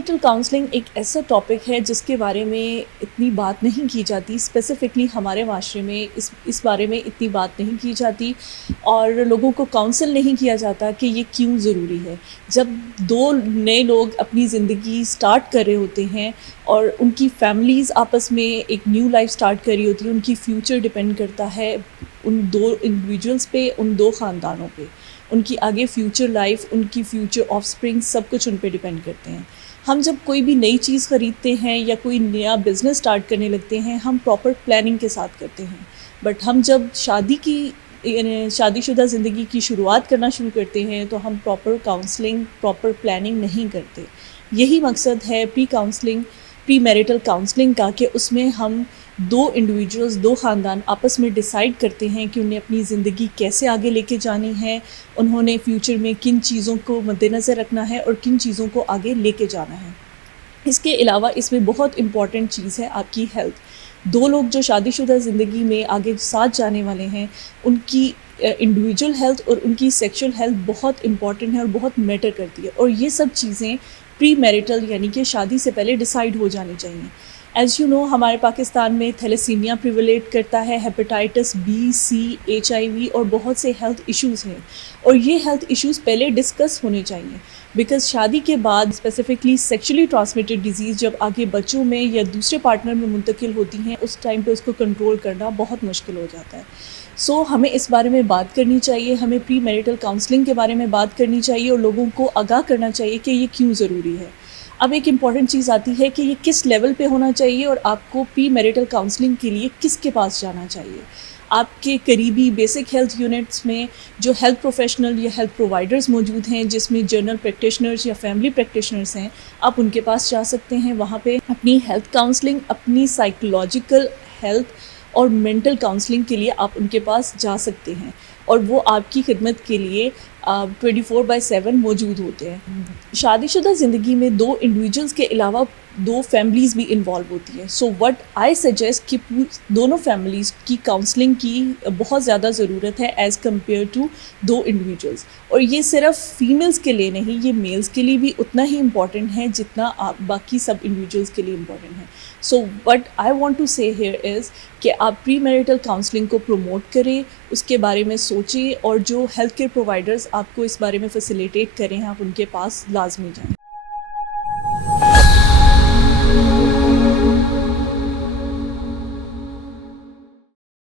Marital counselling ایک ایسا topic ہے جس کے بارے میں اتنی بات نہیں کی جاتی، اسپیسیفکلی ہمارے معاشرے میں اس بارے میں اتنی بات نہیں کی جاتی، اور لوگوں کو کاؤنسل نہیں کیا جاتا کہ یہ کیوں ضروری ہے. جب دو نئے لوگ اپنی زندگی سٹارٹ کر رہے ہوتے ہیں اور ان کی فیملیز آپس میں ایک نیو لائف سٹارٹ کر رہی ہوتی ہے، ان کی فیوچر ڈپینڈ کرتا ہے ان دو انڈیویجولس پہ، ان دو خاندانوں پہ. ان کی آگے فیوچر لائف، ان کی فیوچر آف اسپرنگ، سب کچھ ان پہ ڈپینڈ کرتے ہیں. ہم جب کوئی بھی نئی چیز خریدتے ہیں یا کوئی نیا بزنس سٹارٹ کرنے لگتے ہیں، ہم پراپر پلاننگ کے ساتھ کرتے ہیں. بٹ ہم جب شادی شدہ زندگی کی شروعات کرنا شروع کرتے ہیں تو ہم پراپر کاؤنسلنگ، پراپر پلاننگ نہیں کرتے. یہی مقصد ہے پری میرٹل کاؤنسلنگ کا، کہ اس میں ہم دو انڈیویجولز، دو خاندان آپس میں ڈیسائیڈ کرتے ہیں کہ انہیں اپنی زندگی کیسے آگے لے کے جانی ہے، انہوں نے فیوچر میں کن چیزوں کو مد نظر رکھنا ہے اور کن چیزوں کو آگے لے کے جانا ہے. اس کے علاوہ اس میں بہت امپورٹنٹ چیز ہے آپ کی ہیلتھ. دو لوگ جو شادی شدہ زندگی میں آگے ساتھ جانے والے ہیں، ان کی انڈیویجول ہیلتھ اور ان کی سیکشل ہیلتھ بہت امپورٹنٹ ہے اور بہت میٹر کرتی ہے. اور یہ سب چیزیں پری میرٹل یعنی کہ شادی سے پہلے ڈیسائیڈ ہو جانی چاہیے. ایز یو نو، ہمارے پاکستان میں تھیلیسیمیا پریولیٹ کرتا ہے، ہیپاٹائٹس بی، سی، HIV اور بہت سے ہیلتھ ایشوز ہیں. اور یہ ہیلتھ ایشوز پہلے ڈسکس ہونے چاہیے، بیکاز شادی کے بعد اسپیسیفکلی سیکچولی ٹرانسمیٹڈ ڈیزیز جب آگے بچوں میں یا دوسرے پارٹنر میں منتقل ہوتی ہیں، اس ٹائم پہ اس کو کنٹرول کرنا بہت مشکل ہو جاتا ہے. سو ہمیں اس بارے میں بات کرنی چاہیے، ہمیں پری میرٹل کاؤنسلنگ کے بارے میں بات کرنی چاہیے اور لوگوں کو آگاہ کرنا چاہیے کہ یہ کیوں ضروری ہے. اب ایک امپورٹنٹ چیز آتی ہے کہ یہ کس لیول پہ ہونا چاہیے اور آپ کو پری میرٹل کاؤنسلنگ کے لیے کس کے پاس جانا چاہیے. آپ کے قریبی بیسک ہیلتھ یونٹس میں جو ہیلتھ پروفیشنل یا ہیلتھ پرووائڈرز موجود ہیں، جس میں جنرل پریکٹیشنرز یا فیملی پریکٹیشنرز ہیں، آپ ان کے پاس جا سکتے ہیں. وہاں پہ اپنی ہیلتھ کاؤنسلنگ، اپنی سائیکولوجیکل ہیلتھ اور مینٹل کاؤنسلنگ کے لیے آپ ان کے پاس جا سکتے ہیں، اور وہ آپ کی خدمت کے لیے 24/7 موجود ہوتے ہیں. شادی شدہ زندگی میں دو انڈیویجولس کے علاوہ دو فیملیز بھی انوالو ہوتی ہیں. سو وٹ آئی سجیسٹ کہ دونوں فیملیز کی کاؤنسلنگ کی بہت زیادہ ضرورت ہے ایز کمپیئر ٹو دو انڈیویجولس. اور یہ صرف فیمیلز کے لیے نہیں، یہ میلز کے لیے بھی اتنا ہی امپورٹنٹ ہے جتنا باقی سب انڈیویجولس کے لیے امپورٹنٹ ہے. So what I want to say here is کہ آپ پری میرٹل کاؤنسلنگ کو پروموٹ کریں، اس کے بارے میں سوچیں، اور جو ہیلتھ کیئر پرووائڈرز آپ کو اس بارے میں فیسیلیٹیٹ کریں، آپ ان کے پاس لازمی جائیں.